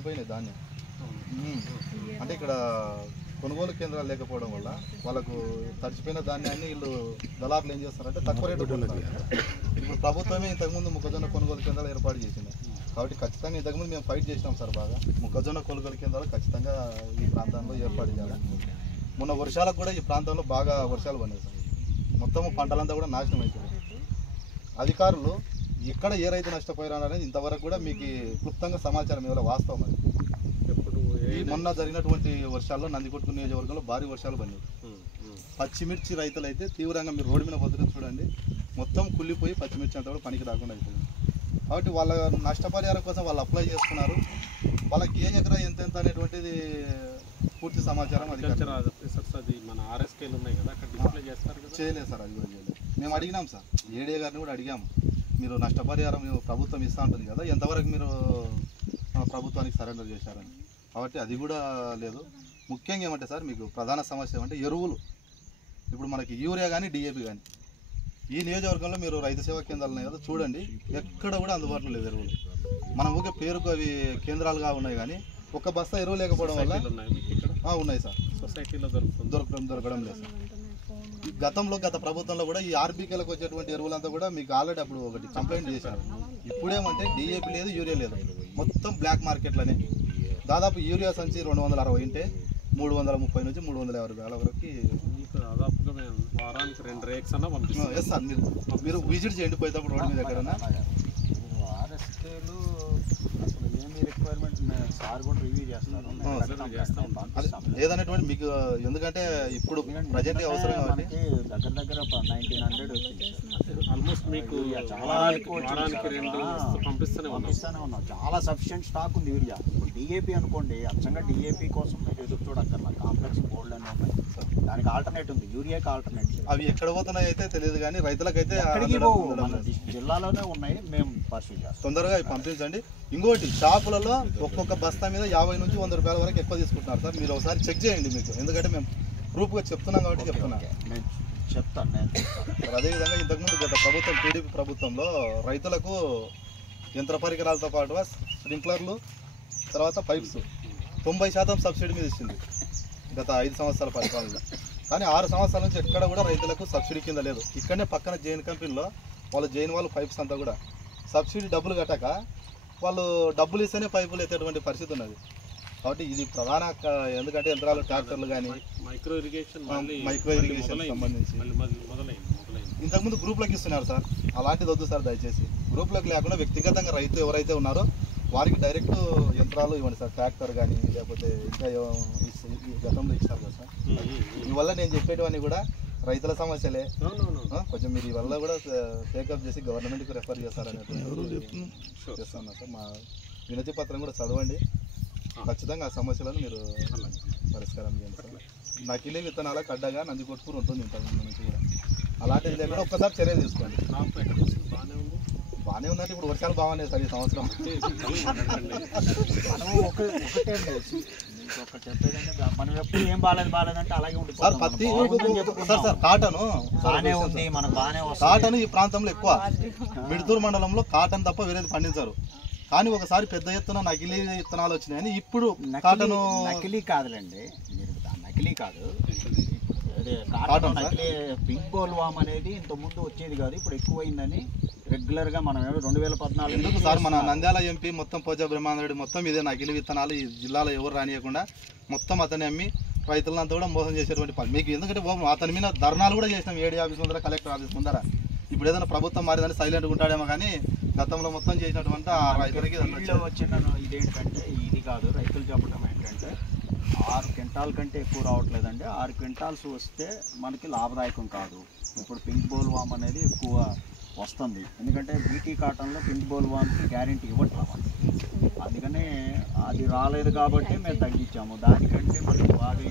తడిచిపోయినాయి ధాన్యం. అంటే ఇక్కడ కొనుగోలు కేంద్రాలు లేకపోవడం వల్ల వాళ్ళకు తడిచిపోయిన ధాన్యాన్ని వీళ్ళు దళారులు ఏం చేస్తారంటే తక్కువ రేటు కొంటున్నారు. ఇప్పుడు ప్రభుత్వమే ఇంతకుముందు మొక్కజొన్న కొనుగోలు కేంద్రాలు ఏర్పాటు చేసింది. కాబట్టి ఖచ్చితంగా ఇంతకుముందు మేము ఫైట్ చేసినాం సార్ బాగా. మొక్కజొన్న కొనుగోలు కేంద్రాలు ఖచ్చితంగా ఈ ప్రాంతంలో ఏర్పాటు చేయాలి. మొన్న వర్షాలకు కూడా ఈ ప్రాంతంలో బాగా వర్షాలు పడినాయి సార్. మొత్తం పంటలంతా కూడా నాశనం అయిపోయింది. అధికారులు ఎక్కడ ఏ రైతు నష్టపోయారు అనేది ఇంతవరకు కూడా మీకు క్లుప్తంగా సమాచారం ఇవ్వాలి. వాస్తవం అది. ఈ మొన్న జరిగినటువంటి వర్షాల్లో నందికొట్టు నియోజకవర్గంలో భారీ వర్షాలు పడినాయి. పచ్చిమిర్చి రైతులు అయితే తీవ్రంగా మీరు రోడ్డు మీద పోతున్న చూడండి, మొత్తం కుళ్ళిపోయి పచ్చిమిర్చి అంతా కూడా పనికి రాకుండా అయిపోయింది. కాబట్టి వాళ్ళ నష్టపరిహారం కోసం వాళ్ళు అప్లై చేసుకున్నారు. వాళ్ళకి ఏ ఎకరా ఎంత అనేటువంటిది పూర్తి సమాచారం చేయలేదు సార్. అది కూడా చేయలేదు. మేము అడిగినాం సార్, ఏడీ గారిని కూడా అడిగాము. మీరు నష్టపరిహారం ప్రభుత్వం ఇస్తూ ఉంటుంది కదా, ఎంతవరకు మీరు ప్రభుత్వానికి సరెండర్ చేశారని. కాబట్టి అది కూడా లేదు. ముఖ్యంగా ఏమంటే సార్ మీకు ప్రధాన సమస్య ఏమంటే ఎరువులు. ఇప్పుడు మనకి యూరియా కానీ డిఏపి కానీ ఈ నియోజకవర్గంలో మీరు రైతు సేవా కేంద్రాలు ఉన్నాయి కదా, చూడండి ఎక్కడ కూడా అందుబాటులో లేదు ఎరువులు. మనం ఊకే పేరుకు అవి కేంద్రాలుగా ఉన్నాయి కానీ ఒక్క బస్తా ఎరువు లేకపోవడం వల్ల ఉన్నాయి సార్. సొసైటీలో దొరకడం లేదు సార్. గతంలో గత ప్రభుత్వంలో కూడా ఈ ఆర్బీకేలకు వచ్చేటువంటి ఎరువులంతా కూడా మీకు ఆల్రెడీ అప్పుడు ఒకటి కంప్లైంట్ చేశారు. ఇప్పుడేమంటే డిఏపి లేదు, యూరియా లేదు, మొత్తం బ్లాక్ మార్కెట్లోనే. దాదాపు యూరియా సంచి 260 ఉంటే 330 నుంచి 350 రూపాయల వరకు దాదాపుగా వారానికి 2 రేక్స్ అన్నా పంపిస్తాం. ఎస్ సార్, మీరు విజిట్ చేయండి పోయేటప్పుడు రోడ్డు మీద ఎక్కడన్నా. ఆర్ఎస్కేలు అసలు ఏమి రిక్వైర్మెంట్ సార్ కూడా రివ్యూ చేస్తున్నారు. లేదనేటువంటి మీకు ఎందుకంటే ఇప్పుడు ప్రజెంట్ అవసరం కాబట్టి దగ్గర దగ్గర 1900 వచ్చింది ఆల్మోస్ట్ మీకు వారానికి 2 పంపిస్తూనే ఉన్నాం. చాలా సఫిషియెంట్ స్టాక్ ఉంది యూరియా. ఇప్పుడు డిఏపి అనుకోండి, అచ్చంగా డిఏపి కోసం మీరు ఎదురు చూడక్కర్లా. కాంప్లెక్స్ గోల్డ్ అని ఉన్నాయి, దానికి ఆల్టర్నేట్ ఉంది, యూరియాకి ఆల్టర్నేట్. అవి ఎక్కడ పోతున్నాయి అయితే తెలియదు కానీ రైతులకైతే జిల్లాలోనే ఉన్నాయి. మేము పరిశీలి చేస్తాం, తొందరగా పంపించండి. ఇంకోటి షాపులలో ఒక్కొక్క బస్తా మీద 50 నుంచి 100 రూపాయల వరకు ఎక్కువ తీసుకుంటున్నారు సార్. మీరు ఒకసారి చెక్ చేయండి మీకు, ఎందుకంటే మేము ప్రూఫ్గా చెప్తున్నాం కాబట్టి చెప్తున్నాను. నేను చెప్తాను. సార్ అదేవిధంగా ఇంతకుముందు గత ప్రభుత్వం టీడీపీ ప్రభుత్వంలో రైతులకు యంత్ర పరికరాలతో పాటుగా స్ప్రింక్లర్లు తర్వాత పైప్స్ 90% సబ్సిడీ మీద ఇచ్చింది గత 5 సంవత్సరాల పరిపాలన. కానీ 6 సంవత్సరాల నుంచి ఎక్కడ కూడా రైతులకు సబ్సిడీ కింద లేదు. ఇక్కడనే పక్కన జైన్ కంపెనీలో వాళ్ళు పైప్స్ అంతా కూడా సబ్సిడీ డబ్బులు కట్టక వాళ్ళు డబ్బులు ఇస్తేనే పైపులు ఎత్తేటువంటి పరిస్థితి ఉన్నది. కాబట్టి ఇది ప్రధాన, ఎందుకంటే యంత్రాలు ట్రాక్టర్లు కానీ మైక్రో ఇరిగేషన్ సంబంధించి ఇంతకుముందు గ్రూప్లోకి ఇస్తున్నారు సార్. అలాంటిది వద్దు సార్ దయచేసి. గ్రూప్లోకి లేకుండా వ్యక్తిగతంగా రైతు ఎవరైతే ఉన్నారో వారికి డైరెక్ట్ యంత్రాలు ఇవ్వండి సార్. ట్రాక్టర్ కానీ లేకపోతే ఇంకా గతంలో ఇచ్చారు కదా సార్. ఇవల్ల నేను చెప్పేటివన్నీ కూడా రైతుల సమస్యలే. కొంచెం మీరు ఈ వల్ల కూడా టేకప్ చేసి గవర్నమెంట్కి రెఫర్ చేస్తారనేటువంటి చేస్తున్నా సార్. మా వినతి పత్రం కూడా చదవండి. ఖచ్చితంగా ఆ సమస్యలను మీరు పరిష్కారం చేయండి సార్. నకిలీ విత్తనాలకు అడ్డగా నందికొట్కూరు ఉంటుంది ఇంతకుముందు నుంచి కూడా. అలాంటిది లేకుండా ఒక్కసారి చర్య తీసుకోండి. బాగానే ఉందంటే ఇప్పుడు వర్షాలు బాగున్నాయి సార్ ఈ సంవత్సరం. మనం ఎప్పుడు ఏం బాగాలేదంటే అలాగే ఉంటుంది సార్. పత్తి సార్ కాటన్ బాగానే ఉంది, మనకు బాగానే వస్తుంది. కాటన్ ఈ ప్రాంతంలో ఎక్కువ. మిడ్తూరు మండలంలో కాటన్ తప్ప వేరేది పండించారు. కానీ ఒకసారి పెద్ద ఎత్తున నకిలీ విత్తనాలు వచ్చినాయని ఇప్పుడు కాటన్ నకిలీ కాదులేండి, నకిలీ కాదు, అదే కాటన్ నకిలీ. పింక్ బోల్ వామ్ అనేది ఇంతకుముందు వచ్చేది కాదు, ఇప్పుడు ఎక్కువైందని రెగ్యులర్గా మనం 2014 ఎందుకు సార్ మన నంద్యాల ఎంపీ మొత్తం పోచా బ్రహ్మాందరెడ్డి మొత్తం ఇదే నకిలీ విత్తనాలు ఈ జిల్లాలో ఎవరు రానియకుండా మొత్తం అతన్ని అమ్మి రైతులంతా కూడా మోసం చేసేటువంటి పని మీకు. ఎందుకంటే అతని మీద ధర్నాలు కూడా చేసినాం ఏడీ ఆఫీస్ ముందర, కలెక్టర్ ఆఫీస్ ముందర. ఇప్పుడు ఏదైనా ప్రభుత్వం మారిందని సైలెంట్గా ఉంటాడేమో కానీ గతంలో మొత్తం చేసినటువంటి ఆ రైతులకి వచ్చిన ఇదేంటంటే ఇది కాదు. రైతులు చెప్పడం ఏంటంటే 6 క్వింటాల్ కంటే ఎక్కువ రావట్లేదండి. 6 క్వింటాల్స్ వస్తే మనకి లాభదాయకం కాదు. ఇప్పుడు పింక్ బోల్ వామ్ అనేది ఎక్కువ వస్తుంది, ఎందుకంటే బీటీ కాటన్లో పింక్ బోల్ వామ్కి గ్యారెంటీ ఇవ్వట్లేదు. అందుకనే అది రాలేదు కాబట్టి మేము తగ్గించాము. దానికంటే మనకి బాగా